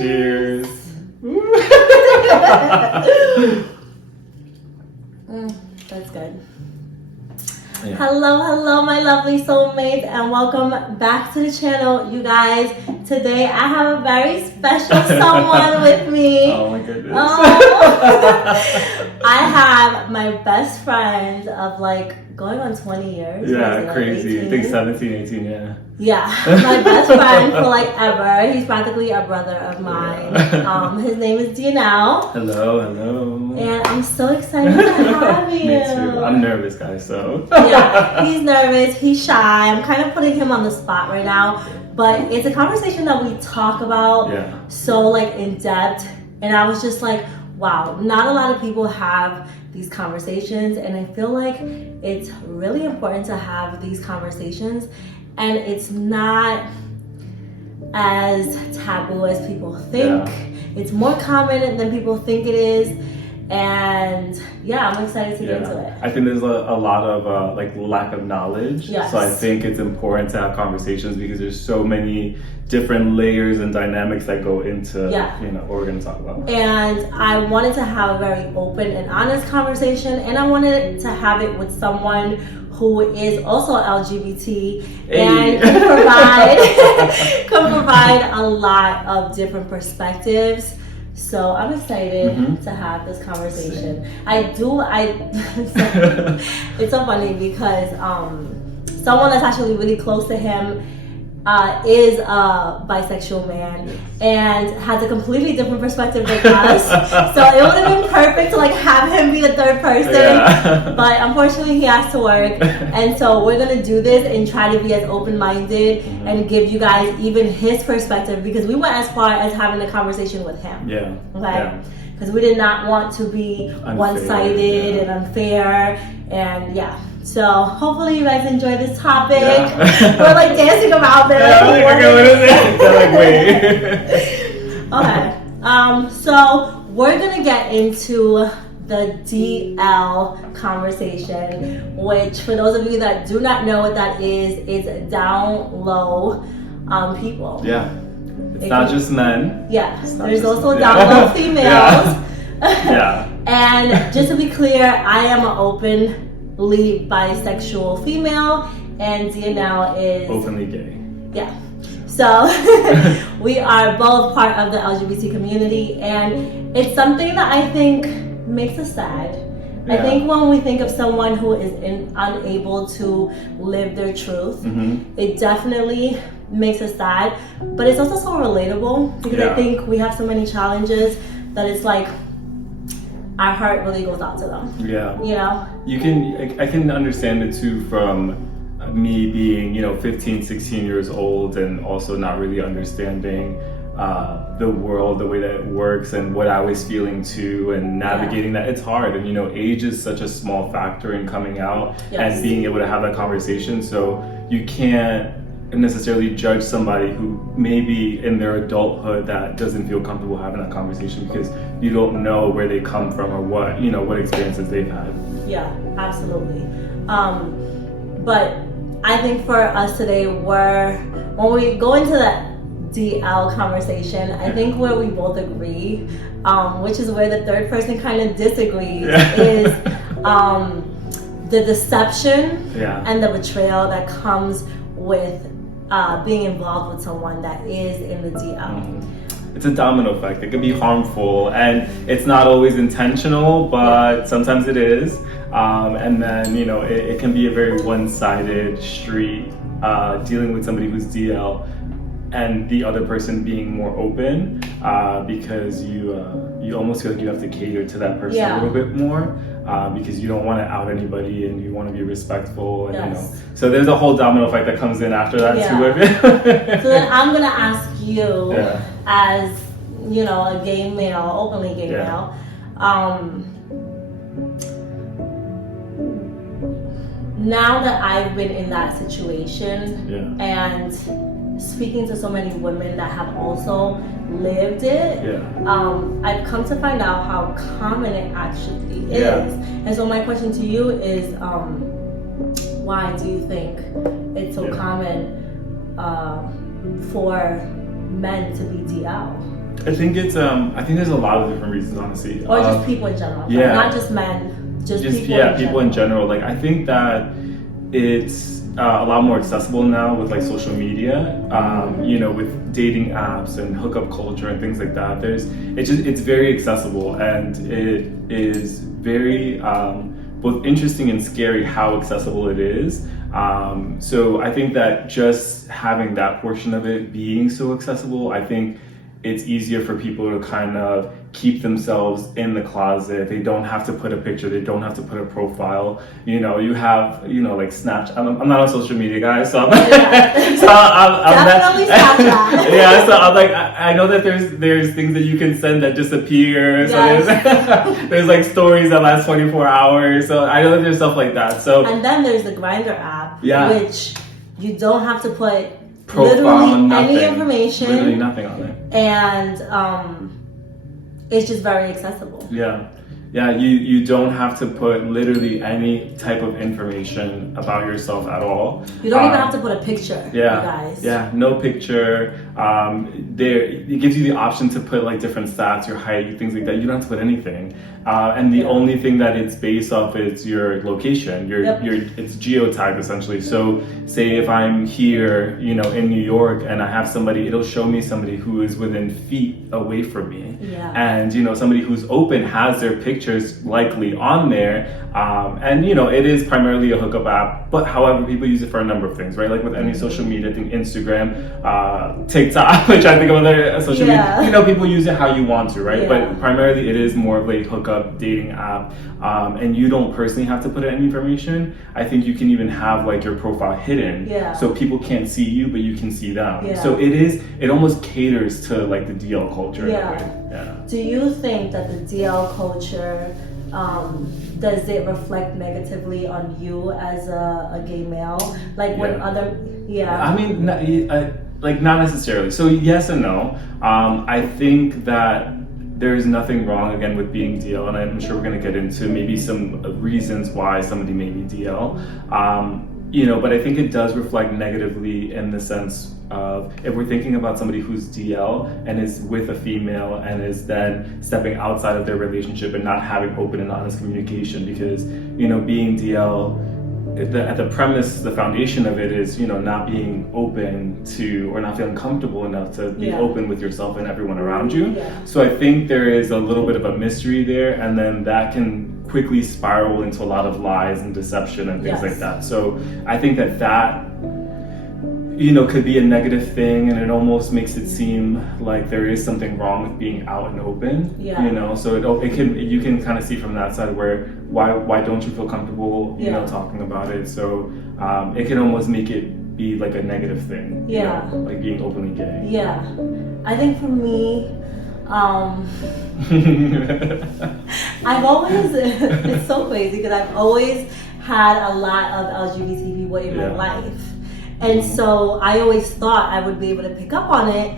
Cheers. That's good. Yeah. Hello, my lovely soulmates, and welcome back to the channel, you guys. Today I have a very special someone with me. Oh my goodness. I have my best friend of like going on 20 years. Yeah, crazy. 18? I think 17, 18, yeah. Yeah, my best friend for like ever. He's practically a brother of mine. His name is Dianel. Hello. And I'm so excited to have you. Me too. I'm nervous, guys, so. Yeah, he's nervous, he's shy. I'm kind of putting him on the spot right now. But it's a conversation that we talk about so like in depth. And I was just like, wow, not a lot of people have these conversations. And I feel like it's really important to have these conversations. And it's not as taboo as people think. Yeah. It's more common than people think it is. And yeah, I'm excited to get into it. I think there's a lot of like lack of knowledge. Yes. So I think it's important to have conversations because there's so many different layers and dynamics that go into what we're going to talk about. And I wanted to have a very open and honest conversation, and I wanted to have it with someone who is also LGBT and can provide a lot of different perspectives. So I'm excited to have this conversation. It's so funny because someone that's actually really close to him is a bisexual man and has a completely different perspective than us. So it would have been perfect to like have him be the third person, but unfortunately he has to work. And so we're gonna do this and try to be as open-minded and give you guys even his perspective, because we went as far as having a conversation with him. Because we did not want to be one-sided and unfair, and so hopefully you guys enjoy this topic. We're like dancing about this. Okay, so we're gonna get into the DL conversation, which for those of you that do not know what that is down low people. Yeah, it's not just men. Yeah, there's also down low females. And just to be clear, I am an openly bisexual female, and Dianel is openly gay. Yeah. So we are both part of the LGBT community, and it's something that I think makes us sad. I think when we think of someone who is unable to live their truth, it definitely makes us sad, but it's also so relatable, because I think we have so many challenges that it's like our heart really goes out to them. Yeah. You know? I can understand it too from me being, 15, 16 years old and also not really understanding the world, the way that it works, and what I was feeling too, and navigating that. It's hard, and age is such a small factor in coming out and being able to have that conversation. So you can't necessarily judge somebody who maybe in their adulthood that doesn't feel comfortable having that conversation, because you don't know where they come from or what experiences they've had. Yeah, absolutely. But I think for us today, when we go into that DL conversation, I think where we both agree, which is where the third person kind of disagrees, is the deception and the betrayal that comes with being involved with someone that is in the DL. It's a domino effect. It can be harmful, and it's not always intentional, but sometimes it is. And then, it can be a very one-sided street, dealing with somebody who's DL and the other person being more open, because you almost feel like you have to cater to that person a little bit more, because you don't want to out anybody and you want to be respectful, and so there's a whole domino effect that comes in after that too. So then I'm gonna ask you, as a gay male, openly gay male, now that I've been in that situation and speaking to so many women that have also lived it, I've come to find out how common it actually is. And so my question to you is, why do you think it's so common for men to be DL? I think it's I think there's a lot of different reasons, honestly. Or just people in general. Yeah. Not just men. Just people in general. Like, I think that it's a lot more accessible now with like social media, with dating apps and hookup culture and things like that. It's very accessible, and it is very both interesting and scary how accessible it is. So I think that just having that portion of it being so accessible, I think it's easier for people to kind of keep themselves in the closet. They don't have to put a picture. They don't have to put a profile. You have, like Snapchat. I'm not on social media, guys, so I'm definitely Snapchat. Yeah, so I'm like, I know that there's things that you can send that disappear. Yes. So there's like stories that last 24 hours. So I know that there's stuff like that. So and then there's the Grindr app, which you don't have to put profile, literally nothing. any information. Literally nothing on it. And it's just very accessible. Yeah, you don't have to put literally any type of information about yourself at all. You don't even have to put a picture, you guys. Yeah, no picture. It gives you the option to put like different stats, your height, things like that. You don't have to put anything. And the only thing that it's based off is your location. It's geotagged essentially. So say if I'm here, in New York, and I have somebody, it'll show me somebody who is within feet away from me. Yeah. And somebody who's open has their pictures likely on there. And it is primarily a hookup app, but however, people use it for a number of things, right? Like with any social media, I think Instagram, TikTok, which I think of other social media, people use it how you want to, right? Yeah. But primarily it is more of a hookup dating app. And you don't personally have to put in any information. I think you can even have like your profile hidden, so people can't see you, but you can see them. Yeah. So it almost caters to like the DL culture. Yeah. Do you think that the DL culture, does it reflect negatively on you as a gay male? Like when other, I mean, not necessarily. So yes and no. I think that there's nothing wrong, again, with being DL, and I'm sure we're going to get into maybe some reasons why somebody may be DL. But I think it does reflect negatively in the sense of if we're thinking about somebody who's DL and is with a female and is then stepping outside of their relationship and not having open and honest communication, because being DL, at the premise, the foundation of it is not being open to, or not feeling comfortable enough to be open with yourself and everyone around you. So I think there is a little bit of a mystery there, and then that can quickly spiral into a lot of lies and deception and things like that. So I think that could be a negative thing, and it almost makes it seem like there is something wrong with being out and open. So you can kind of see from that side where why don't you feel comfortable talking about it. So it can almost make it be like a negative thing. Like being openly gay. I think for me, I've always, it's so crazy because I've always had a lot of LGBT people in my life. And so I always thought I would be able to pick up on it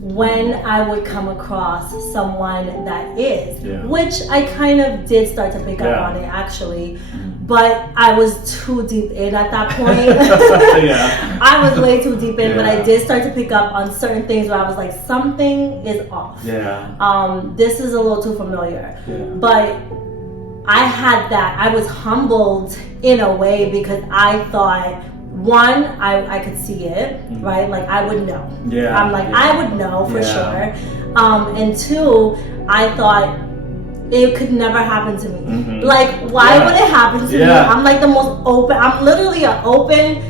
when I would come across someone that is, which I kind of did start to pick up on it actually, but I was too deep in at that point. I was way too deep in, but I did start to pick up on certain things where I was like, something is off. This is a little too familiar. But I had that, I was humbled in a way because I thought, one, I could see it, right? Like I would know. I'm like, I would know for sure. And two, I thought it could never happen to me. Like, why would it happen to me? I'm like the most open, I'm literally an open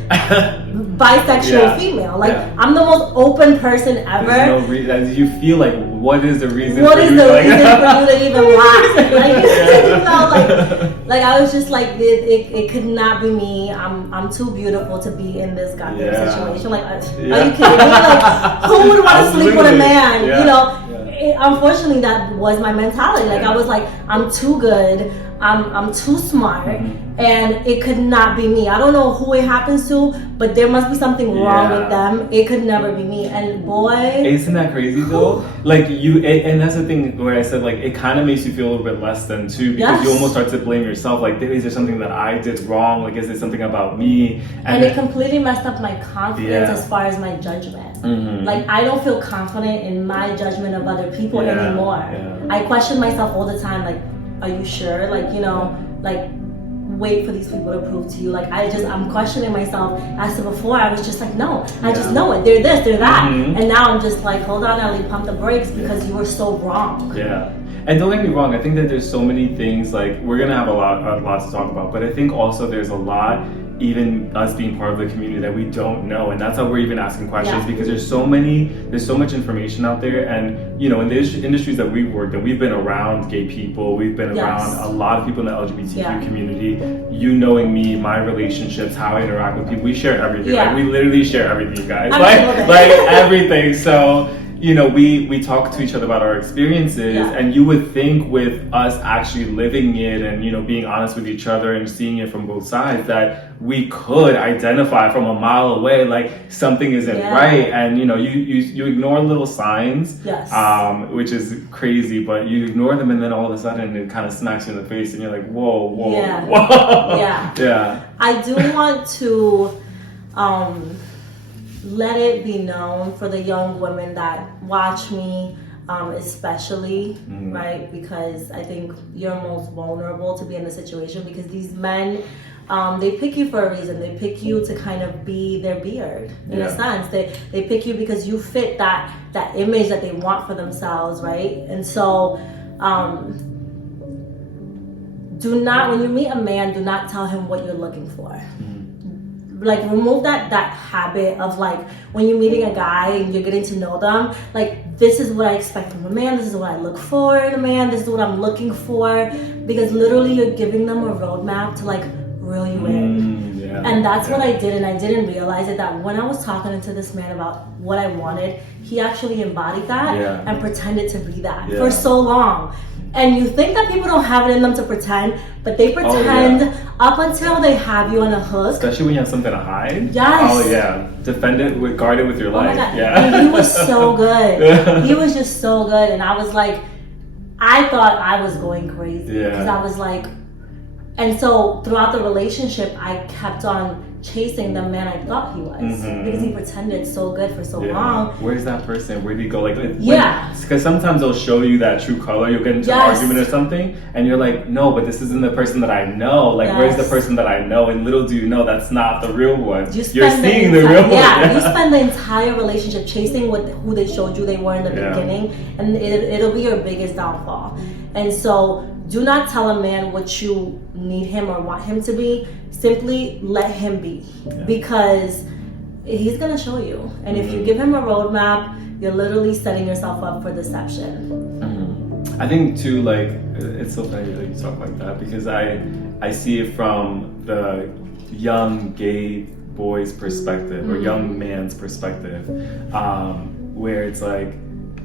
bisexual female. Like, I'm the most open person ever. There's no reason. You feel like, what is the reason what for is you the to reason for you to even laugh? Like I was just like, it could not be me. I'm too beautiful to be in this goddamn situation. Like, are you kidding me? Like, who would want to sleep with a man? Unfortunately, that was my mentality. Like, I was like, I'm too good. I'm too smart, and it could not be me. I don't know who it happens to, but there must be something wrong with them. It could never be me. And boy, isn't that crazy though? Like and that's the thing where I said like it kind of makes you feel a little bit less than too, because you almost start to blame yourself. Like, is there something that I did wrong? Like, is there something about me? And it completely messed up my confidence as far as my judgment. Like, I don't feel confident in my judgment of other people anymore. I question myself all the time. Like, are you sure? Like, you know, like, wait for these people to prove to you. Like, I'm questioning myself. As to before, I was just like, no, I just know it. They're this, they're that. And now I'm just like, hold on, Ellie, pump the brakes, because you were so wrong. Yeah. And don't get me wrong, I think that there's so many things, like, we're gonna have a lot to talk about, but I think also there's a lot, even us being part of the community, that we don't know, and that's how we're even asking questions, because there's so much information out there. And you know, in the industries that we've worked in, we've been around gay people, we've been around a lot of people in the LGBTQ community. You knowing me, my relationships, how I interact with people, we share everything. Like, we literally share everything, you guys. Like everything. So you know, we talk to each other about our experiences, and you would think with us actually living it and, you know, being honest with each other and seeing it from both sides, that we could identify from a mile away, like, something isn't right. And, you know, you ignore little signs, which is crazy, but you ignore them, and then all of a sudden it kind of smacks you in the face, and you're like, whoa. I do want to let it be known for the young women that watch me, especially, right? Because I think you're most vulnerable to be in the situation, because these men, they pick you for a reason. They pick you to kind of be their beard, in a sense. They pick you because you fit that image that they want for themselves, right? And so, when you meet a man, do not tell him what you're looking for. Like, remove that habit of, like, when you're meeting a guy and you're getting to know them, like, this is what I expect from a man, this is what I look for in a man, this is what I'm looking for, because literally you're giving them a roadmap to, like, reel you in. And that's what I did, and I didn't realize it, that when I was talking to this man about what I wanted, he actually embodied that and pretended to be that for so long. And you think that people don't have it in them to pretend, but they pretend up until they have you on a hook. Especially when you have something to hide. Yes. Oh yeah. Defend it, guard it with your life. My God. And he was so good. He was just so good. And I was like, I thought I was going crazy. Because I was like, and so throughout the relationship, I kept on chasing the man I thought he was, because he pretended so good for so long. Where's that person? Where did he go? Like, because sometimes they'll show you that true color. You'll get into an argument or something, and you're like, no, but this isn't the person that I know. Like, where's the person that I know? And little do you know, that's not the real one. You're seeing the real one. You spend the entire relationship chasing who they showed you they were in the beginning, and it'll be your biggest downfall. And so, do not tell a man what you need him or want him to be. Simply let him be, because he's gonna show you. And if you give him a roadmap, you're literally setting yourself up for deception. I think too, like, it's so funny that you talk like that, because I see it from the young gay boy's perspective, or young man's perspective, where it's like,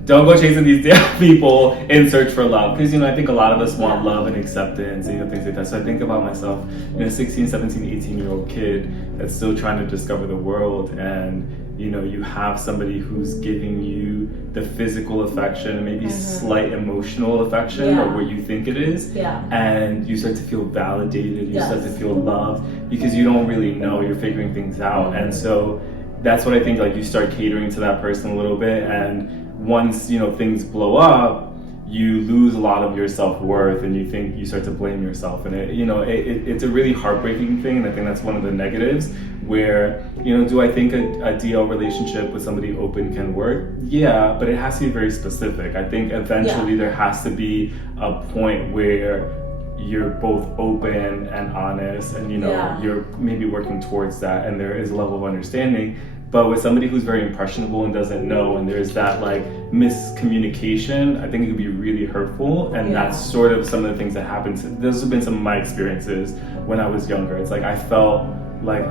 don't go chasing these damn people in search for love. Because, you know, I think a lot of us want love and acceptance and, you know, things like that. So I think about myself, you know, a 16, 17, 18-year-old kid that's still trying to discover the world. And, you know, you have somebody who's giving you the physical affection and maybe slight emotional affection, or what you think it is. And you start to feel validated. You start to feel loved, because you don't really know. You're figuring things out. And so that's what I think, like, you start catering to that person a little bit. And once, you know, things blow up, you lose a lot of your self-worth, and you start to blame yourself. And it's a really heartbreaking thing. And I think that's one of the negatives, where, you know, do I think a DL relationship with somebody open can work? Yeah, but it has to be very specific. I think eventually there has to be a point where you're both open and honest, and, you know, you're maybe working towards that, and there is a level of understanding. But with somebody who's very impressionable and doesn't know, and there's that, like, miscommunication, I think it could be really hurtful. And that's sort of some of the things that happened. Those have been some of my experiences when I was younger. It's like, I felt like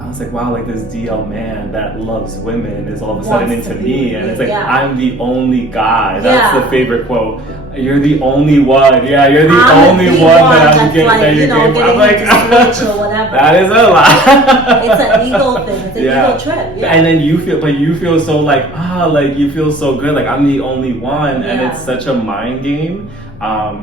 I was like, wow, like this DL man that loves women is all of a sudden Wants to into be me. with And me, it's like, yeah. I'm the only guy. That's Yeah. the favorite quote. You're the only one. Yeah, you're the I'm only the one that that's I'm getting, like, that you you're know, getting. I'm getting like, into switch or whatever. that is a lie. It's an ego thing. It's an ego trip. Yeah. And then you feel so like, like you feel so good. Like I'm the only one. And Yeah. it's such a mind game.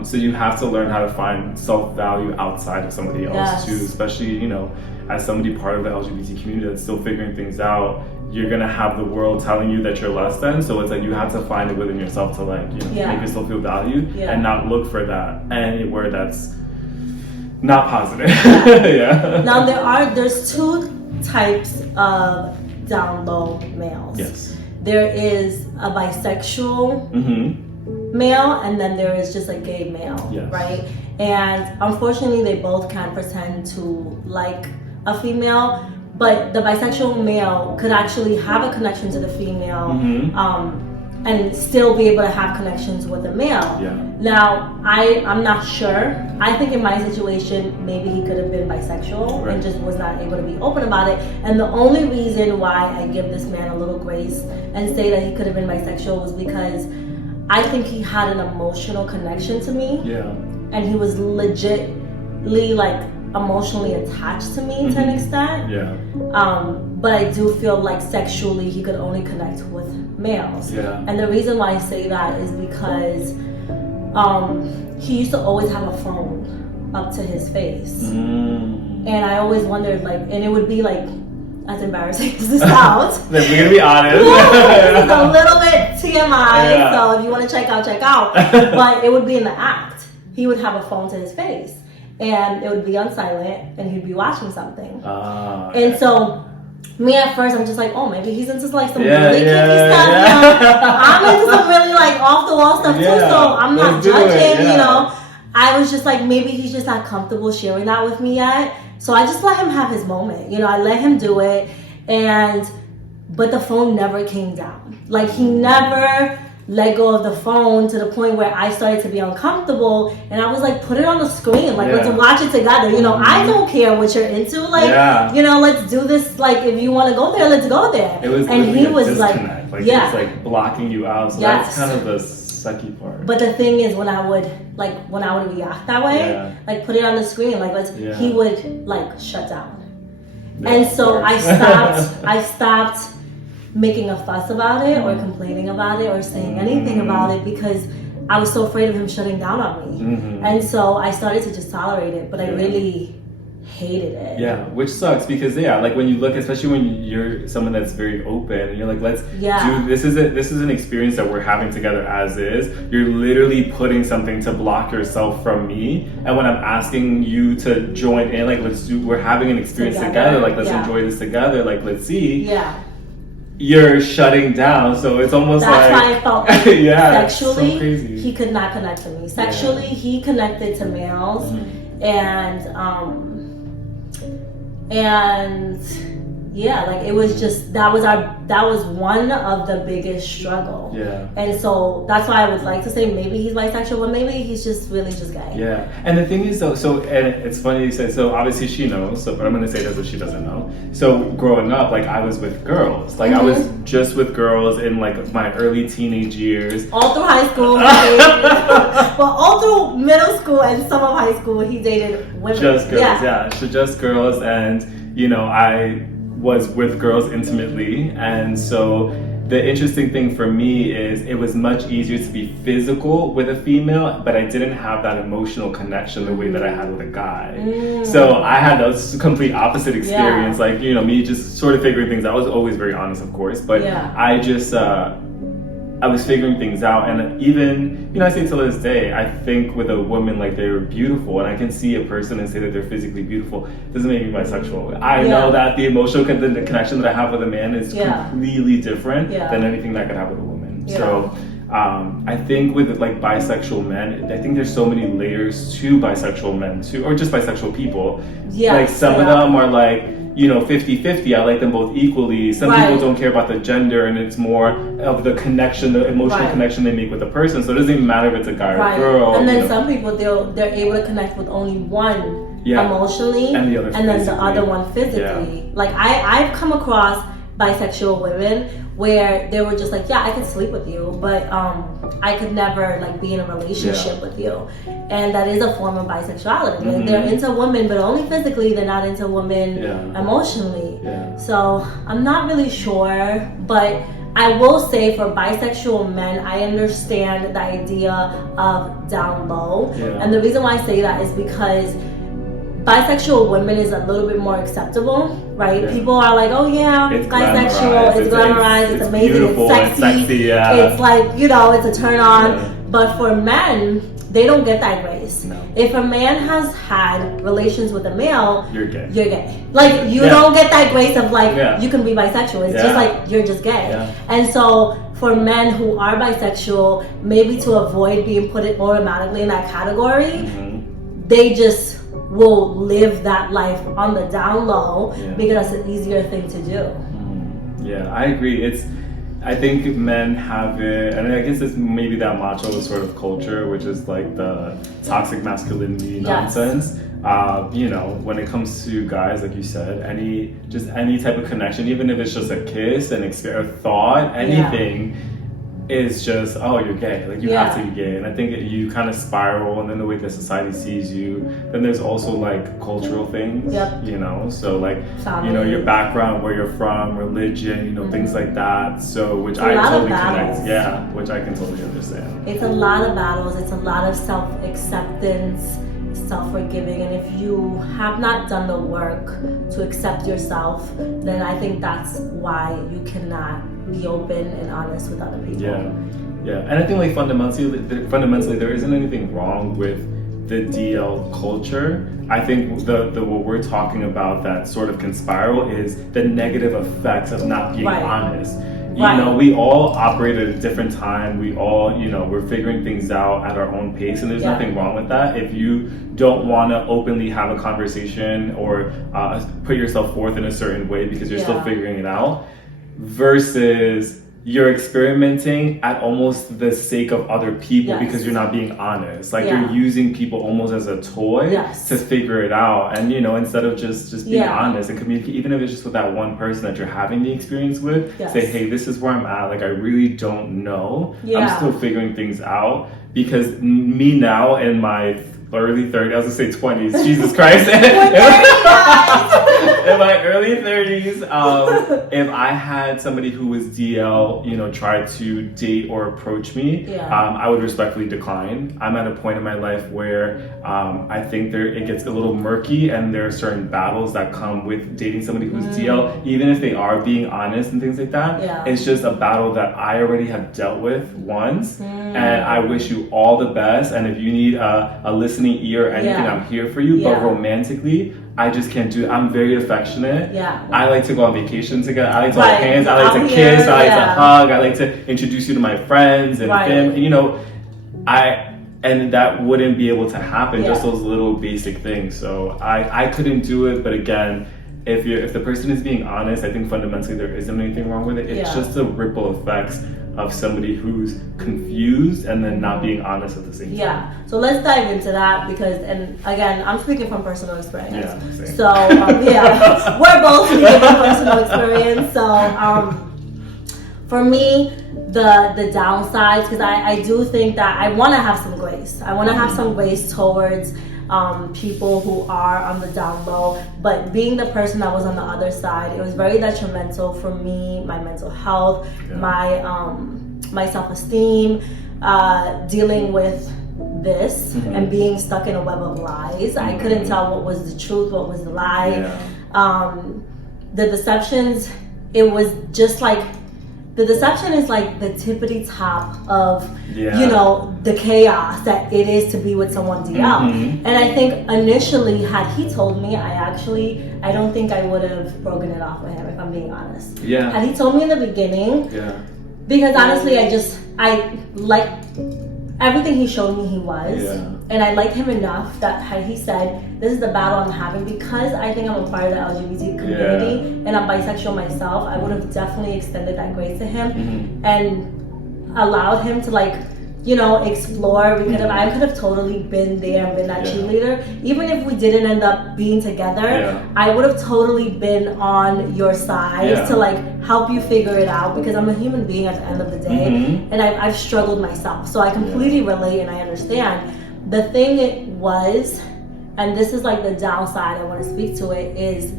So you have to learn how to find self-value outside of somebody else Yes. too, especially, you know, as somebody part of the LGBT community that's still figuring things out. You're gonna have the world telling you that you're less than, so it's like you have to find it within yourself to like, you know, Yeah. make yourself feel valued Yeah. and not look for that anywhere that's not positive. Yeah. Yeah. Now there's two types of down low males. Yes. There is a bisexual Mm-hmm. male, and then there is just a gay male, Yes. right? And unfortunately, they both can pretend to like a female, but the bisexual male could actually have a connection to the female, and still be able to have connections with a male. Yeah. Now, I'm not sure. I think in my situation, maybe he could have been bisexual Right. and just was not able to be open about it. And the only reason why I give this man a little grace and say that he could have been bisexual was because I think he had an emotional connection to me, Yeah. and he was legitly like emotionally attached to me to an extent. Yeah. But I do feel like sexually he could only connect with males. Yeah. And the reason why I say that is because he used to always have a phone up to his face. Mm. And I always wondered, like, and it would be like, as embarrassing as this sounds, We're gonna be honest. this is a little bit TMI, Yeah. so if you want to check out, check out. But it would be in the act. He would have a phone to his face, and it would be on silent, and he'd be watching something. And so, me at first, I'm just like, oh, maybe he's into like some really kinky stuff. You know? I'm into some really like off the wall stuff too, so I'm not Let's do it, judging. yeah. You know, I was just like, maybe he's just not comfortable sharing that with me yet. So I just let him have his moment. You know, I let him do it, but the phone never came down. Like he never let go of the phone to the point where I started to be uncomfortable, and I was like, put it on the screen, like let's watch it together. You know, I don't care what you're into, like you know, let's do this. Like if you want to go there, let's go there. It was, and really he a was disconnect. like, He was like blocking you out. So that's kind of the sucky part. But the thing is, when I would react that way, like put it on the screen, like he would like shut down. And so I stopped making a fuss about it or complaining about it or saying anything about it because I was so afraid of him shutting down on me. And so I started to just tolerate it, but I really hated it. Yeah, which sucks because like when you look, especially when you're someone that's very open and you're like, let's do this is an experience that we're having together as is. You're literally putting something to block yourself from me. And when I'm asking you to join in, like we're having an experience together, like let's enjoy this together, like let's see. Yeah. You're shutting down, so it's almost that's like why I felt like sexually so crazy. He could not connect to me. Sexually he connected to males and yeah, like it was just that was one of the biggest struggle. Yeah. And so that's why I would like to say maybe he's bisexual, but maybe he's just really just gay. Yeah. And the thing is though, and it's funny you say, so obviously she knows, but I'm gonna say that's what she doesn't know. So growing up, like I was with girls. Like I was just with girls in like my early teenage years. All through high school, well, all through middle school and some of high school, he dated women. Just girls, So just girls, and you know, I was with girls intimately, and so the interesting thing for me is it was much easier to be physical with a female, but I didn't have that emotional connection the way that I had with a guy. So I had a complete opposite experience, like, you know, me just sort of figuring things out. I was always very honest, of course, but I just I was figuring things out. And even, you know, I say to this day, I think with a woman, like they're beautiful, and I can see a person and say that they're physically beautiful. It doesn't make me bisexual. I know that the emotional the connection that I have with a man is completely different than anything that I could have with a woman. So I think with like bisexual men, I think there's so many layers to bisexual men too, or just bisexual people. Like some of them are like, you know, 50-50. I like them both equally. Some people don't care about the gender, and it's more of the connection, the emotional connection they make with the person. So it doesn't even matter if it's a guy or a girl. And then some people, they're able to connect with only one emotionally, and then the other one physically. Like I've come across bisexual women where they were just like, yeah, I could sleep with you, but I could never like be in a relationship with you. And that is a form of bisexuality. Like, they're into women, but only physically. They're not into women emotionally. So I'm not really sure, but I will say for bisexual men, I understand the idea of down low. And the reason why I say that is because bisexual women is a little bit more acceptable, right? People are like, oh yeah, it's bisexual, it's glamorized, it's amazing, it's sexy, it's like, you know, it's a turn on. But for men, they don't get that grace. If a man has had relations with a male, you're gay. Like, you don't get that grace of like, you can be bisexual. It's just like, you're just gay. And so for men who are bisexual, maybe to avoid being put automatically in that category, they just will live that life on the down low because it's an easier thing to do. Yeah, I agree. I think men have it, and I guess it's maybe that macho sort of culture, which is like the toxic masculinity nonsense. You know, when it comes to guys, like you said, any type of connection, even if it's just a kiss, a thought, anything, is just, oh, you're gay. Like, you have to be gay. And I think you kind of spiral, and then the way that society sees you. Then there's also like cultural things, you know, so like, you know, your background, where you're from, religion, you know, things like that. So, which I totally connect. Which I can totally understand. It's a lot of battles. It's a lot of self-acceptance, self-forgiving, and if you have not done the work to accept yourself, then I think that's why you cannot be open and honest with other people. And I think like fundamentally there isn't anything wrong with the DL culture. I think the what we're talking about that sort of can spiral is the negative effects of not being honest. You know, we all operate at a different time. We all, you know, we're figuring things out at our own pace, and there's nothing wrong with that. If you don't want to openly have a conversation or put yourself forth in a certain way because you're still figuring it out, versus you're experimenting at almost the sake of other people because you're not being honest. Like, you're using people almost as a toy to figure it out. And, you know, instead of just being honest and communicate, even if it's just with that one person that you're having the experience with, say, hey, this is where I'm at. Like, I really don't know. I'm still figuring things out. Because me now in my early 30s, I was gonna say 20s, Jesus Christ. In my early 30s, if I had somebody who was DL, you know, try to date or approach me, I would respectfully decline. I'm at a point in my life where I think it gets a little murky, and there are certain battles that come with dating somebody who's DL, even if they are being honest and things like that. It's just a battle that I already have dealt with once, and I wish you all the best. And if you need a listening ear or anything, I'm here for you. But romantically, I just can't do it. I'm very affectionate. I like to go on vacation together. I like to hold hands. I like to kiss. I like to hug. I like to introduce you to my friends and family. You know, and that wouldn't be able to happen. Just those little basic things. So I couldn't do it. But again, if the person is being honest, I think fundamentally there isn't anything wrong with it. It's just the ripple effects of somebody who's confused and then not being honest at the same time. So let's dive into that, because, and again, I'm speaking from personal experience. Same. So we're both speaking from personal experience. So for me, the downsides, because I do think that I want to have some grace. I want to have some grace towards people who are on the down low, but being the person that was on the other side, it was very detrimental for me, my mental health, my self-esteem, dealing with this and being stuck in a web of lies. I couldn't tell what was the truth, what was the lie. The deceptions, it was just like, the deception is like the tippity top of, you know, the chaos that it is to be with someone DL. And I think initially, had he told me, I don't think I would have broken it off with him, if I'm being honest. Had he told me in the beginning, because honestly, I like everything he showed me he was. And I liked him enough that had he said, this is the battle I'm having, because I think I'm a part of the LGBT community and I'm bisexual myself, I would have definitely extended that grace to him and allowed him to like explore. I could have totally been there and been that cheerleader. Even if we didn't end up being together, I would have totally been on your side to like help you figure it out, because I'm a human being at the end of the day, and I've struggled myself. So I completely relate and I understand. The thing it was, and this is like the downside, I want to speak to it, is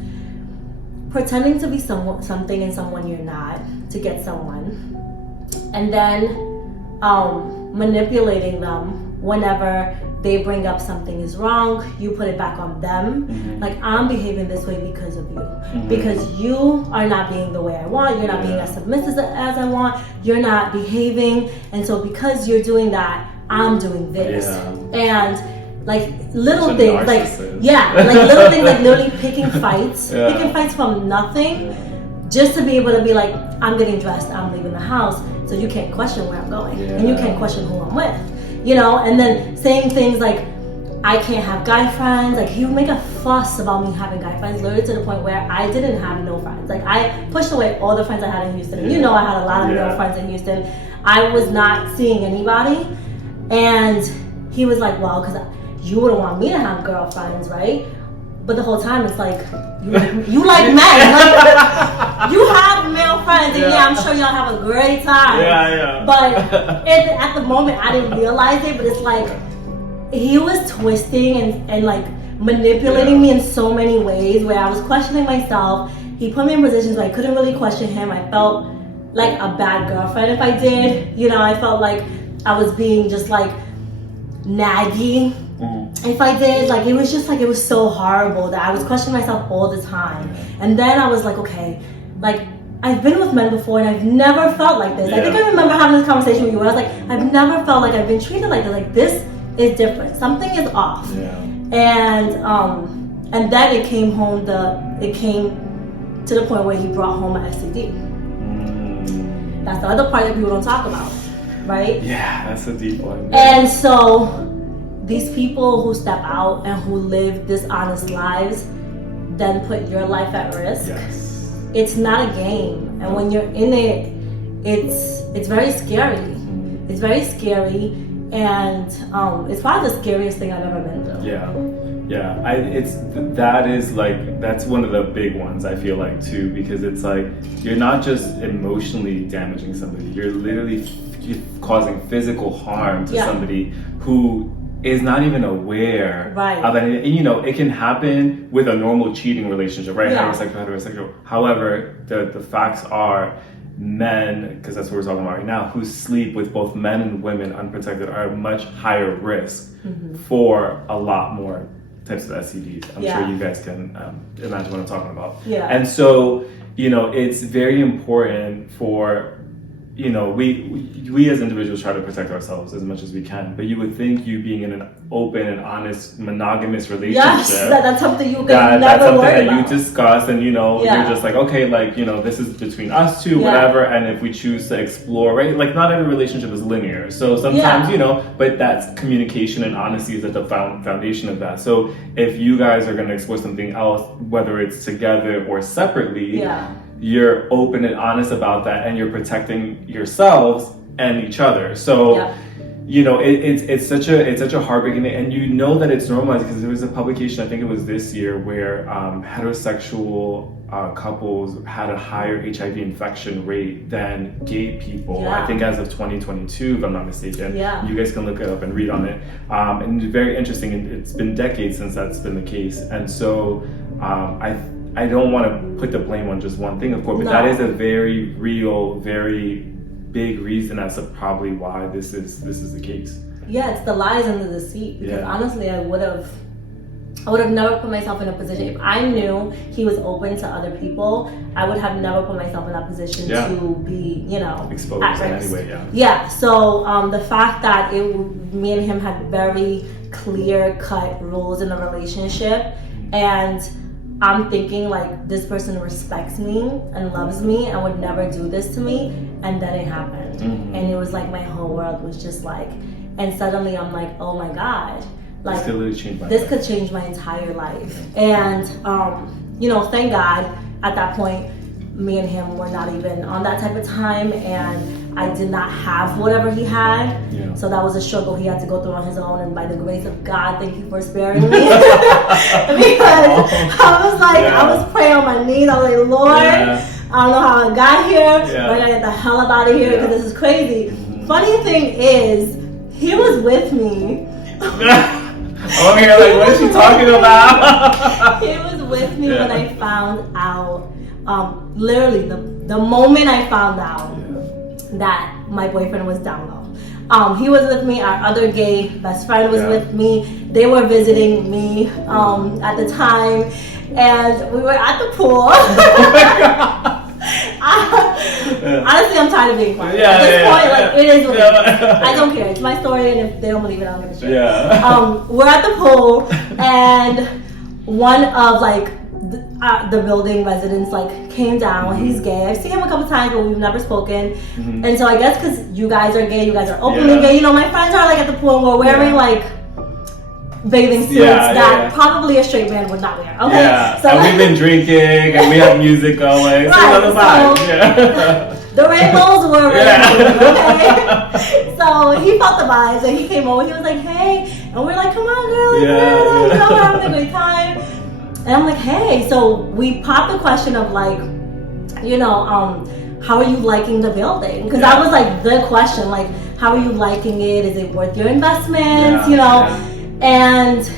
pretending to be something and someone you're not to get someone, and then manipulating them whenever they bring up something is wrong. You put it back on them. Like, I'm behaving this way because of you, because you are not being the way I want, you're not being as submissive as I want, you're not behaving, and so because you're doing that, I'm doing this. And like little things, like little things, like literally picking fights from nothing, just to be able to be like, I'm getting dressed, I'm leaving the house, so you can't question where I'm going, and you can't question who I'm with, and then saying things like, I can't have guy friends. Like, he would make a fuss about me having guy friends, literally to the point where I didn't have no friends. Like, I pushed away all the friends I had in Houston, and I had a lot of male friends in Houston. I was not seeing anybody, and he was like, well, because you wouldn't want me to have girlfriends, right? But the whole time it's like, you like men, like, you have male friends, and I'm sure y'all have a great time. But at the moment I didn't realize it, but it's like he was twisting and like manipulating me in so many ways where I was questioning myself. He put me in positions where I couldn't really question him. I felt like a bad girlfriend if I did. I felt like I was being just like naggy if I did. Like, it was just like, it was so horrible that I was questioning myself all the time. And then I was like, okay, like, I've been with men before and I've never felt like this. I think I remember having this conversation with you where I was like, I've never felt like I've been treated like this. Like, this is different. Something is off. And then it came to the point where he brought home an STD. That's the other part that people don't talk about, right? Yeah, that's a deep one. And so these people who step out and who live dishonest lives then put your life at risk. It's not a game, and when you're in it, it's very scary. It's very scary, and it's probably the scariest thing I've ever been through. That's one of the big ones, I feel like, too, because it's like, you're not just emotionally damaging somebody, you're literally causing physical harm to somebody who is not even aware of anything. It can happen with a normal cheating relationship, right? Heterosexual. However, the facts are, men, because that's what we're talking about right now, who sleep with both men and women unprotected are at much higher risk for a lot more types of STDs. I'm sure you guys can imagine what I'm talking about. And so, it's very important for, we as individuals try to protect ourselves as much as we can, but you would think you being in an open and honest monogamous relationship, that's something you can that's something that you discuss, and you're just like, okay, like, this is between us two, whatever, and if we choose to explore, right, like, not every relationship is linear, so sometimes but that's communication and honesty is at the foundation of that. So if you guys are going to explore something else, whether it's together or separately, you're open and honest about that, and you're protecting yourselves and each other. So it's such a heartbreaking thing, and that it's normalized, because there was a publication, I think it was this year, where heterosexual couples had a higher HIV infection rate than gay people. I think as of 2022, if I'm not mistaken. You guys can look it up and read on it. And it's very interesting, and it's been decades since that's been the case. And so I don't want to put the blame on just one thing, of course, but that is a very real, very big reason as to probably why this is the case. It's the lies and the deceit. Because honestly, I would have never put myself in a position, if I knew he was open to other people, I would have never put myself in that position to be, exposed at risk. Anyway, So the fact that me and him had very clear-cut rules in the relationship, and I'm thinking like, this person respects me and loves me and would never do this to me, and then it happened. And it was like, my whole world was just like, and suddenly I'm like, oh my God, like, this could change my entire life. And thank God at that point me and him were not even on that type of time, and I did not have whatever he had. Yeah. So that was a struggle he had to go through on his own. And by the grace of God, thank you for sparing me. Because I was like, I was praying on my knees. I was like, Lord, I don't know how I got here, but I gotta get the hell up out of here because this is crazy. Funny thing is, he was with me. Oh, yeah, like, what is she talking about? He was with me when I found out. Literally, the moment I found out that my boyfriend was down low. He was with me. Our other gay best friend was with me. They were visiting me at the time, and we were at the pool. Honestly, I'm tired of being quiet. At this point, like, it is what it is. I don't care. It's my story, and if they don't believe it, I'm gonna share. We're at the pool, and one of like the building residents like came down. He's gay. I've seen him a couple times, but we've never spoken. And so I guess because you guys are gay, you guys are openly gay. You know, my friends are like at the pool and we're wearing like bathing suits that probably a straight man would not wear. Okay, so and we've been drinking and we have music going. The rainbows were rainbows, okay? So he felt the vibes and he came over. He was like, hey, and we're like, come on, girl, you know, we're having a great time. And I'm like, hey, so we popped the question of like, you know, how are you liking the building? Because that was like the question, like, how are you liking it? Is it worth your investment? You know, and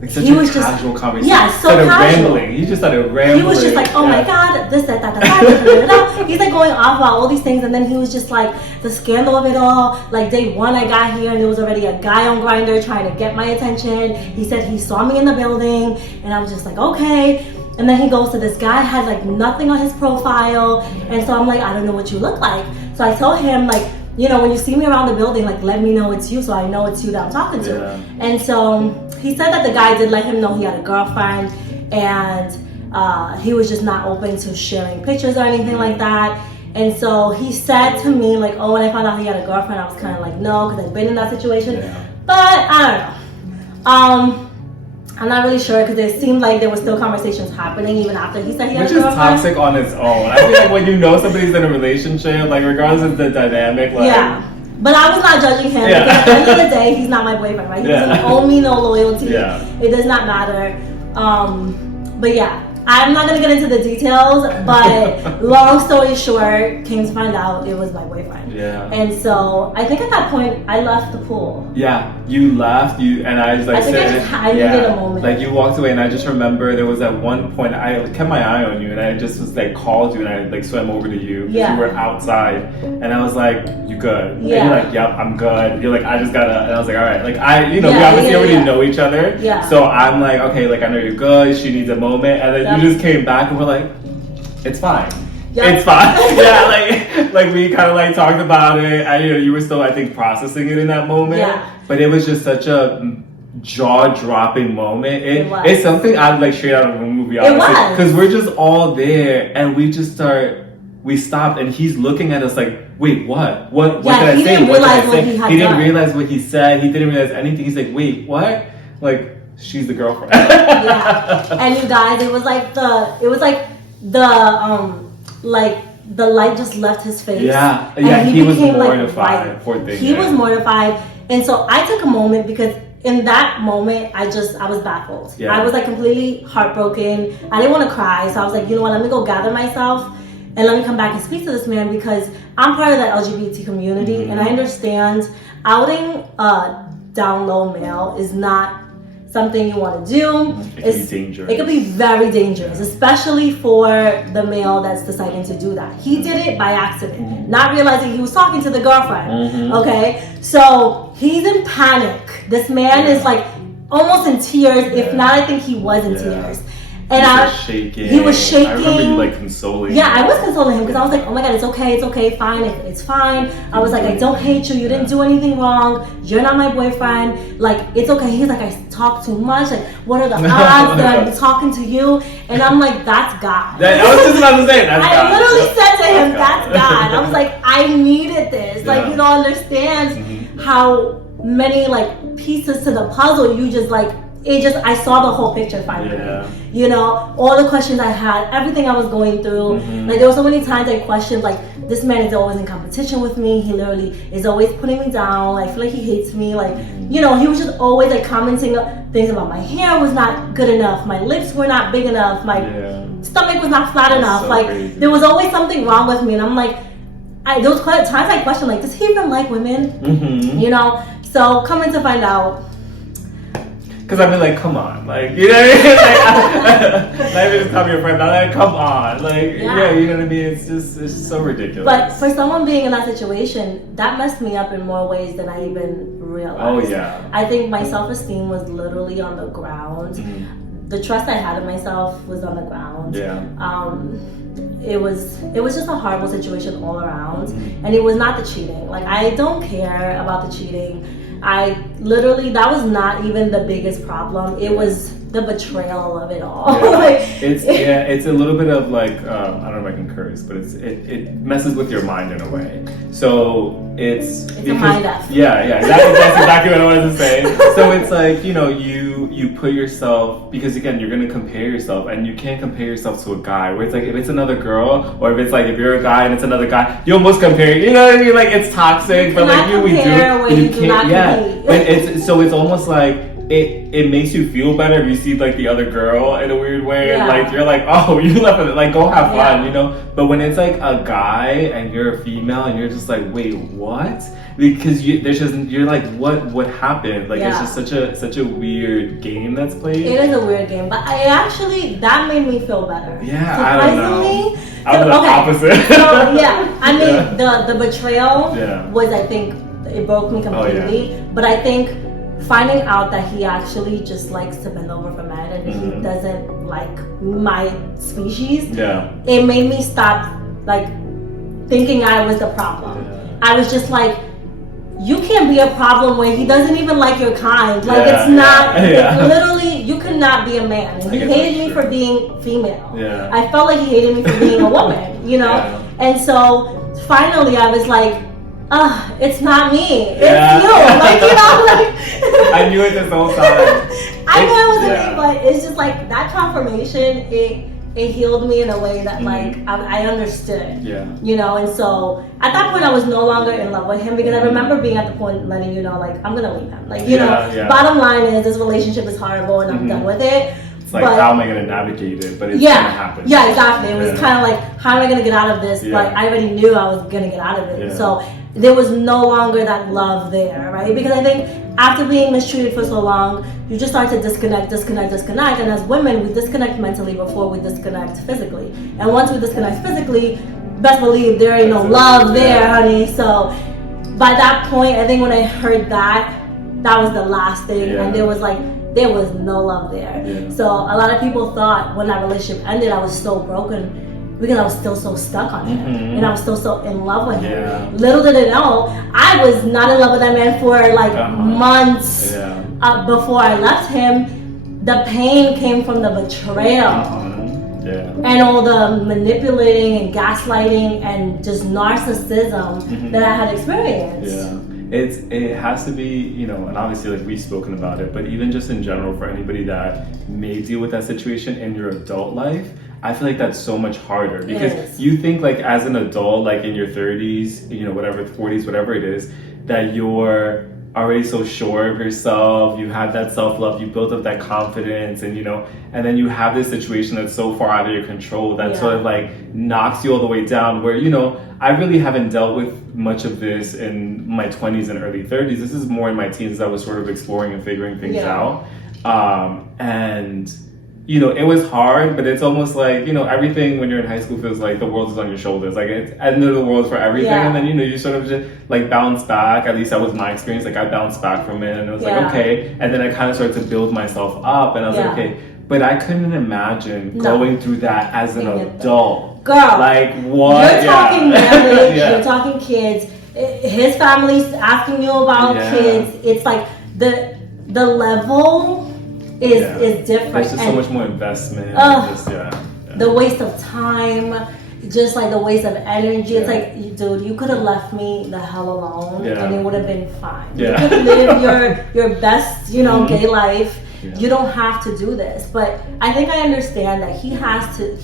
like such a casual conversation. So casual. Rambling. He just started rambling. He was just like, oh my God, this, that. He's like going off about all these things, and then he was just like, the scandal of it all. Like day one, I got here, and there was already a guy on Grindr trying to get my attention. He said he saw me in the building, and I was just like, okay. And then he goes to this guy, has like nothing on his profile, and so I'm like, I don't know what you look like. So I told him like, you know, when you see me around the building, like, let me know it's you so I know it's you that I'm talking to. And so he said that the guy did let him know he had a girlfriend, and he was just not open to sharing pictures or anything like that. And so he said to me, like, oh, when I found out he had a girlfriend, I was kind of like, no, because I've been in that situation. But I don't know. I'm not really sure because it seemed like there were still conversations happening even after he said he had a girlfriend. Which is toxic on its own. I feel like when you know somebody's in a relationship, like regardless of the dynamic, like but I was not judging him because at the end of the day, he's not my boyfriend, right? He doesn't owe me no loyalty. It does not matter. But yeah, I'm not gonna get into the details, but long story short, came to find out it was my boyfriend. And so I think at that point I left the pool. You left, and I was like, I needed a moment. Like you walked away, and I just remember there was at one point I kept my eye on you, and I just was like called you, and I like swam over to you. You were outside, and I was like, "You good?" And you're like, "Yep, I'm good." You're like, "I just gotta," and I was like, "All right." Like we obviously already know each other. So I'm like, "Okay, like I know you're good." She needs a moment, and then you just came back, and we're like, "It's fine." It's fine. like we kind of like talked about it. And, you know, you were still, I think, processing it in that moment. But it was just such a jaw-dropping moment. It's something I'd like straight out of a movie, honestly, because we're just all there, and we stopped, and he's looking at us like, wait, what? What did I say? What did I say? He didn't realize what he said. He didn't realize anything. He's like, wait, what? Like, she's the girlfriend. And you guys, it was like the light just left his face. He was mortified. Poor thing. He was mortified, and so I took a moment because in that moment I was baffled. I was like completely heartbroken. I didn't want to cry, so I was like, you know what? Let me go gather myself and let me come back and speak to this man because I'm part of that LGBT community, and I understand outing a down low male is not something you want to do. It could be very dangerous, especially for the male that's deciding to do that. He did it by accident, not realizing he was talking to the girlfriend. Okay, so he's in panic. This man is like almost in tears. If not, I think he was in tears. And he was shaking. I remember you like consoling him. I was consoling him because I was like, oh my God, it's okay, fine, it's fine. I was like, I don't hate you, you didn't do anything wrong, you're not my boyfriend, like, it's okay. He's like, I talk too much, like, what are the odds that I'm talking to you? And I'm like, that's God. I was just about to say, that's God. I literally said to him, that's God. I was like, I needed this. Like, you don't understand how many, like, pieces to the puzzle you just, like, I saw the whole picture finally. Yeah. You know, all the questions I had, everything I was going through. Like there were so many times I questioned, like, this man is always in competition with me. He literally is always putting me down. I feel like he hates me. Like, you know, he was just always like commenting things about my hair was not good enough. My lips were not big enough. My stomach was not flat enough. So like crazy. There was always something wrong with me. And I'm like, those times I questioned, like, does he even like women? You know? So coming to find out, because I'd be like, come on, like, you know what I mean? Like, not even become your friend, but like, come on, like, yeah, you know what I mean? It's just so ridiculous. But for someone being in that situation, that messed me up in more ways than I even realized. Oh yeah. I think my self-esteem was literally on the ground. The trust I had in myself was on the ground. Yeah. It was just a horrible situation all around, and it was not the cheating. Like, I don't care about the cheating. That was not even the biggest problem. It was the betrayal of it all. Yeah. It's a little bit of like, I don't know if I can curse, but it messes with your mind in a way. So it's a mind F. Yeah, that's exactly what I wanted to say. So it's like, you know, you put yourself, because again, you're gonna compare yourself, and you can't compare yourself to a guy. Where it's like, if it's another girl, or if it's like, if you're a guy and it's another guy, you almost compare. You know what I mean? Like, it's toxic, but like we do. You can't. Yeah, but it's almost like it makes you feel better if you see like the other girl in a weird way, and like you're like, oh, you left it, like, go have fun, you know. But when it's like a guy and you're a female and you're just like, wait, what? Because you're like, what happened? Like, it's just such a weird game that's played. It is a weird game, but that made me feel better. Yeah, I don't know. I'm the opposite. So yeah, I mean, the betrayal was, I think, it broke me completely. Oh, yeah. But I think finding out that he actually just likes to bend over for men, and he doesn't like my species, it made me stop like thinking I was the problem. I was just like, you can't be a problem when he doesn't even like your kind. Like, it's not, it's literally, you could not be a man. And he hated me for being female. I felt like he hated me for being a woman, you know? And so finally I was like, it's not me. It's you. Like, you know, like I knew it this whole time. I knew it wasn't me, but it's just like that confirmation, it healed me in a way that like I understood. You know, and so at that point I was no longer in love with him, because I remember being at the point letting you know, like, I'm gonna leave him. Like, you know, bottom line is, this relationship is horrible and I'm done with it. It's like, how am I going to navigate it? But it's going to happen. Yeah, exactly. It was kind of like, how am I going to get out of this? But I already knew I was going to get out of it. So there was no longer that love there, right? Because I think after being mistreated for so long, you just start to disconnect. And as women, we disconnect mentally before we disconnect physically. And once we disconnect physically, best believe there ain't no love there, honey. So by that point, I think when I heard that was the last thing. And there was no love there. So a lot of people thought when that relationship ended, I was so broken because I was still so stuck on him. And I was still so in love with him. Little did they know, I was not in love with that man for like months before I left him. The pain came from the betrayal. And all the manipulating and gaslighting and just narcissism that I had experienced. It has to be, you know, and obviously like we've spoken about it, but even just in general for anybody that may deal with that situation in your adult life, I feel like that's so much harder, because you think like as an adult, like in your 30s, you know, whatever, 40s, whatever it is, that you're already so sure of yourself, you have that self-love, you built up that confidence, and you know, and then you have this situation that's so far out of your control that sort of like knocks you all the way down, where, you know, I really haven't dealt with much of this in my 20s and early 30s. This is more in my teens. I was sort of exploring and figuring things out. And, you know, it was hard, but it's almost like, you know, everything when you're in high school feels like the world is on your shoulders. Like, it's end of the world for everything. And then, you know, you sort of just like bounce back. At least that was my experience. Like, I bounced back from it, and it was like, okay. And then I kind of started to build myself up, and I was like, okay. But I couldn't imagine going through that as an adult. Girl, like, what? You're talking marriage, you're talking kids. His family's asking you about kids. It's like the level is different. There's just so much more investment. The waste of time, just like the waste of energy. It's like, dude, you could have left me the hell alone, and it would have been fine. You could live your best, you know, gay life. You don't have to do this. But I think I understand that he had to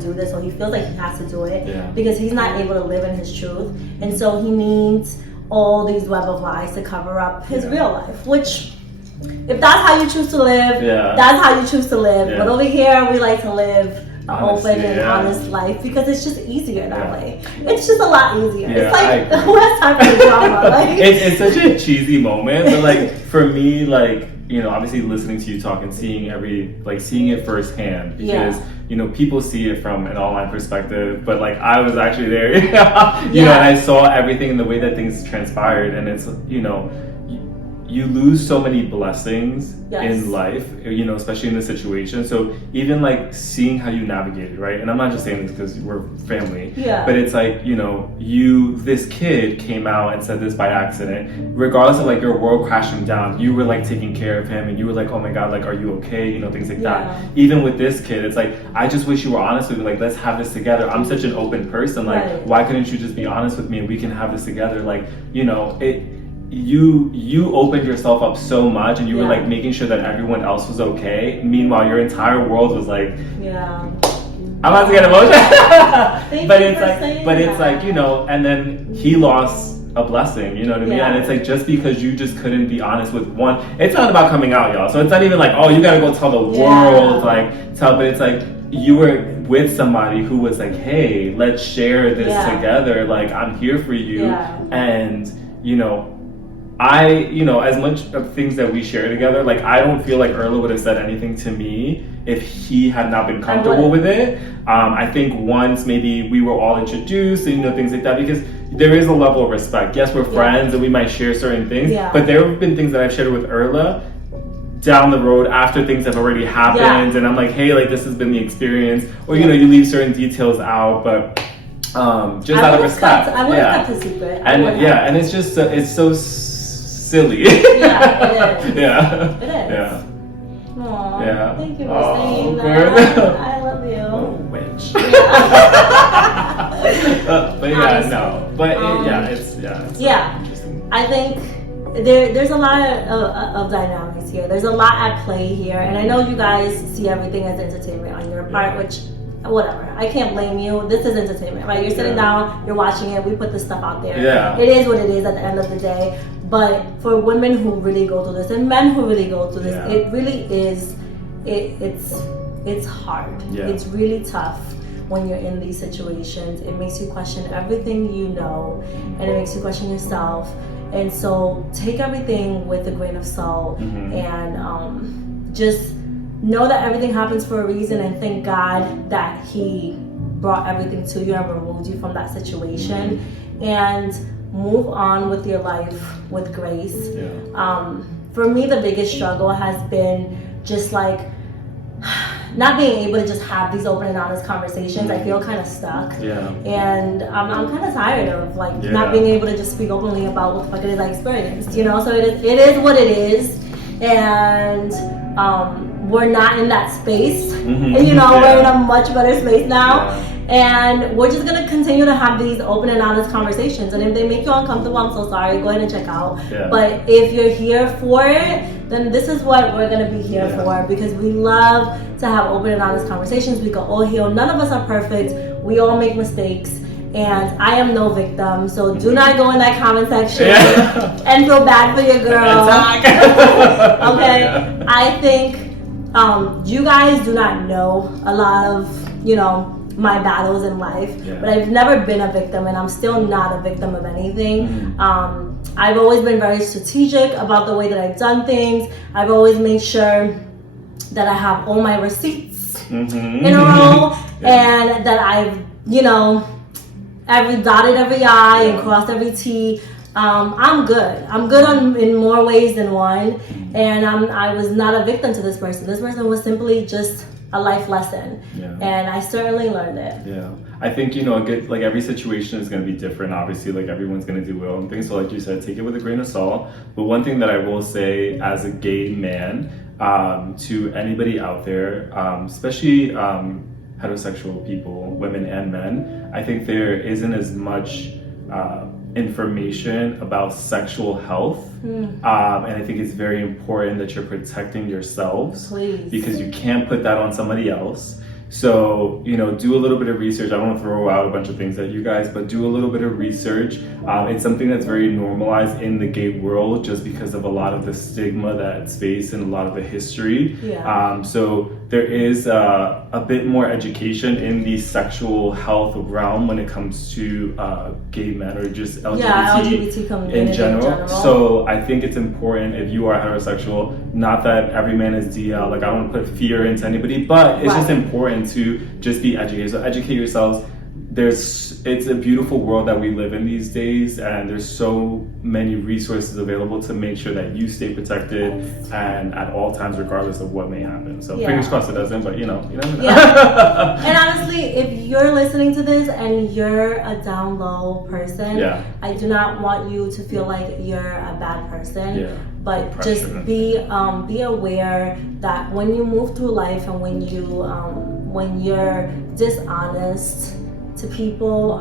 do this, or he feels like he has to do it because he's not able to live in his truth. And so he needs all these web of lies to cover up his real life, which, if that's how you choose to live, that's how you choose to live. But over here, we like to live an open and honest life because it's just easier that way. It's just a lot easier. It's like, who has time for the drama? Like, it's such a cheesy moment, but like for me, like, you know, obviously listening to you talk and seeing it firsthand, because you know, people see it from an online perspective, but like I was actually there, you know, and I saw everything in the way that things transpired, and it's, you know, you lose so many blessings in life, you know, especially in this situation. So even like seeing how you navigated, right? And I'm not just saying this because we're family, but it's like, you know, this kid came out and said this by accident. Regardless of like your world crashing down, you were like taking care of him, and you were like, oh my God, like, are you okay? You know, things like that. Even with this kid, it's like, I just wish you were honest with me. Like, let's have this together. I'm such an open person. Like, why couldn't you just be honest with me and we can have this together? Like, you know, you opened yourself up so much, and you were like making sure that everyone else was okay. Meanwhile, your entire world was like, I'm about to get emotional. but it's like, you know, and then he lost a blessing, you know what I mean? And it's like, just because you just couldn't be honest with one, it's not about coming out, y'all. So it's not even like, oh, you gotta go tell the world, but it's like, you were with somebody who was like, hey, let's share this together. Like, I'm here for you. And, you know, you know, as much of things that we share together, like, I don't feel like Erla would have said anything to me if he had not been comfortable with it. I think once maybe we were all introduced and, you know, things like that, because there is a level of respect. Yes, we're friends and we might share certain things, but there have been things that I've shared with Erla down the road after things have already happened, and I'm like, hey, like, this has been the experience, or, you know, you leave certain details out, but just out of respect. I would have kept a secret. And and it's just, it's so silly. It is. It is. Yeah. Aww, yeah. Thank you for saying that. I love you. Oh, witch. But yeah, no. But it's interesting. I think there's a lot of dynamics here. There's a lot at play here, and I know you guys see everything as entertainment on your part, which, whatever, I can't blame you. This is entertainment, right? You're sitting down, you're watching it, we put this stuff out there. It is what it is at the end of the day. But for women who really go through this, and men who really go through this, it really is, it's hard. It's really tough when you're in these situations. It makes you question everything you know, and it makes you question yourself. And so take everything with a grain of salt, and just know that everything happens for a reason, and thank God that He brought everything to you and removed you from that situation, and move on with your life with grace. For me, the biggest struggle has been just like not being able to just have these open and honest conversations. I feel kind of stuck, and I'm kind of tired of like not being able to just speak openly about what the fuck it is I experienced, you know. So it is what it is, and we're not in that space, and you know, we're in a much better space now. And we're just gonna continue to have these open and honest conversations. And if they make you uncomfortable, I'm so sorry, go ahead and check out. But if you're here for it, then this is what we're gonna be here for, because we love to have open and honest conversations. We can all heal. None of us are perfect. We all make mistakes. And I am no victim, so do not go in that comment section and feel bad for your girl. Okay? I think you guys do not know a lot of, you know, my battles in life, but I've never been a victim, and I'm still not a victim of anything. I've always been very strategic about the way that I've done things. I've always made sure that I have all my receipts in a row, and that I've, you know, dotted every I and crossed every T. I'm good. I'm good in more ways than one, and I was not a victim to this person. This person was simply just a life lesson, and I certainly learned it. I think, you know, like every situation is going to be different. Obviously, like everyone's going to do their own thing. So like you said, take it with a grain of salt. But one thing that I will say as a gay man, to anybody out there, especially heterosexual people, women and men, I think there isn't as much information about sexual health. And I think it's very important that you're protecting yourselves. Please. Because you can't put that on somebody else. So, you know, do a little bit of research. I don't want to throw out a bunch of things at you guys, but do a little bit of research. It's something that's very normalized in the gay world just because of a lot of the stigma that's faced and a lot of the history. Yeah. So there is a bit more education in the sexual health realm when it comes to gay men or just LGBT, community in general. So I think it's important if you are heterosexual, not that every man is DL, like I don't want to put fear into anybody, but it's just important to just be educated. So educate yourselves. It's a beautiful world that we live in these days, and there's so many resources available to make sure that you stay protected and at all times, regardless of what may happen. So fingers crossed it doesn't, but you never know. Yeah. And honestly, if you're listening to this and you're a down low person, I do not want you to feel like you're a bad person. But just be aware that when you move through life and when you're dishonest to people,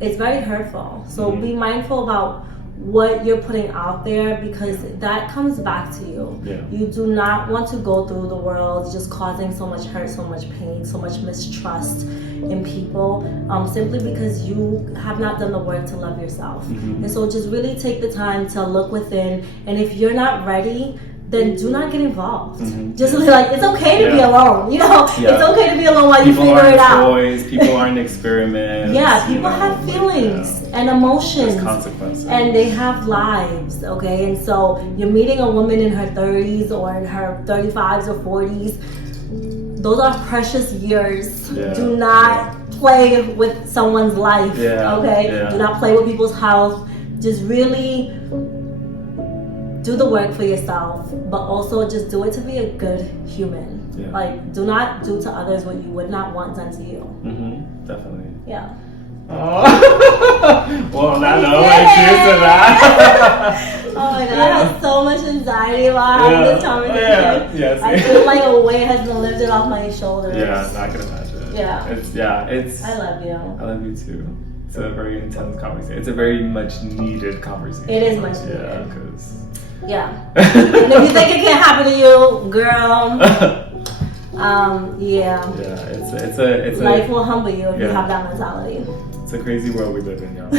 it's very hurtful. So be mindful about what you're putting out there, because that comes back to you. You do not want to go through the world just causing so much hurt, so much pain, so much mistrust in people, simply because you have not done the work to love yourself. And so just really take the time to look within, and if you're not ready, then do not get involved. Just like, it's okay to be alone. You know, it's okay to be alone while you figure it out. Toys, people aren't experiments. People have feelings and emotions. There's consequences. And they have lives, okay? And so you're meeting a woman in her 30s or in her 35s or 40s. Those are precious years. Do not play with someone's life, okay? Do not play with people's health. Just really do the work for yourself, but also just do it to be a good human. Like, do not do to others what you would not want done to you. Definitely. Well, on that note, cheers to that. Oh my god, I have so much anxiety about having this conversation. I feel like a weight has been lifted off my shoulders. I can imagine. It's I love you. I love you too. It's a very intense conversation. It's a very much needed conversation. It is much needed. Because and if you think it can't happen to you, girl, it's life will humble you if you have that mentality. It's a crazy world we live in, y'all.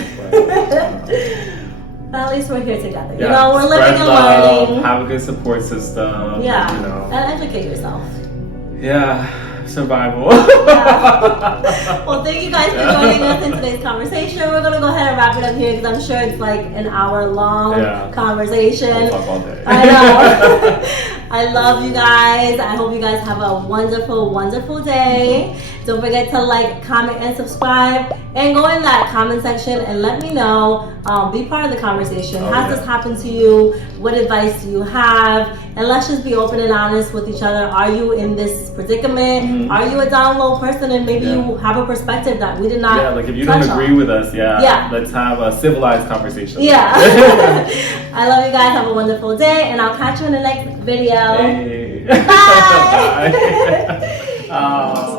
But at least we're here together. You know, we're living and learning. Have a good support system. And educate yourself. Survival. Well, thank you guys for joining us in today's conversation. We're going to go ahead and wrap it up here because I'm sure it's like an hour-long conversation. We'll talk all day. I know. I love you guys. I hope you guys have a wonderful, wonderful day. Don't forget to like, comment, and subscribe. And go in that comment section and let me know. Be part of the conversation. Has this happened to you? What advice do you have? And let's just be open and honest with each other. Are you in this predicament? Are you a down low person and maybe you have a perspective that we did not like if you don't agree with us, let's have a civilized conversation. I love you guys. Have a wonderful day, and I'll catch you in the next video. Hey. Bye. Bye.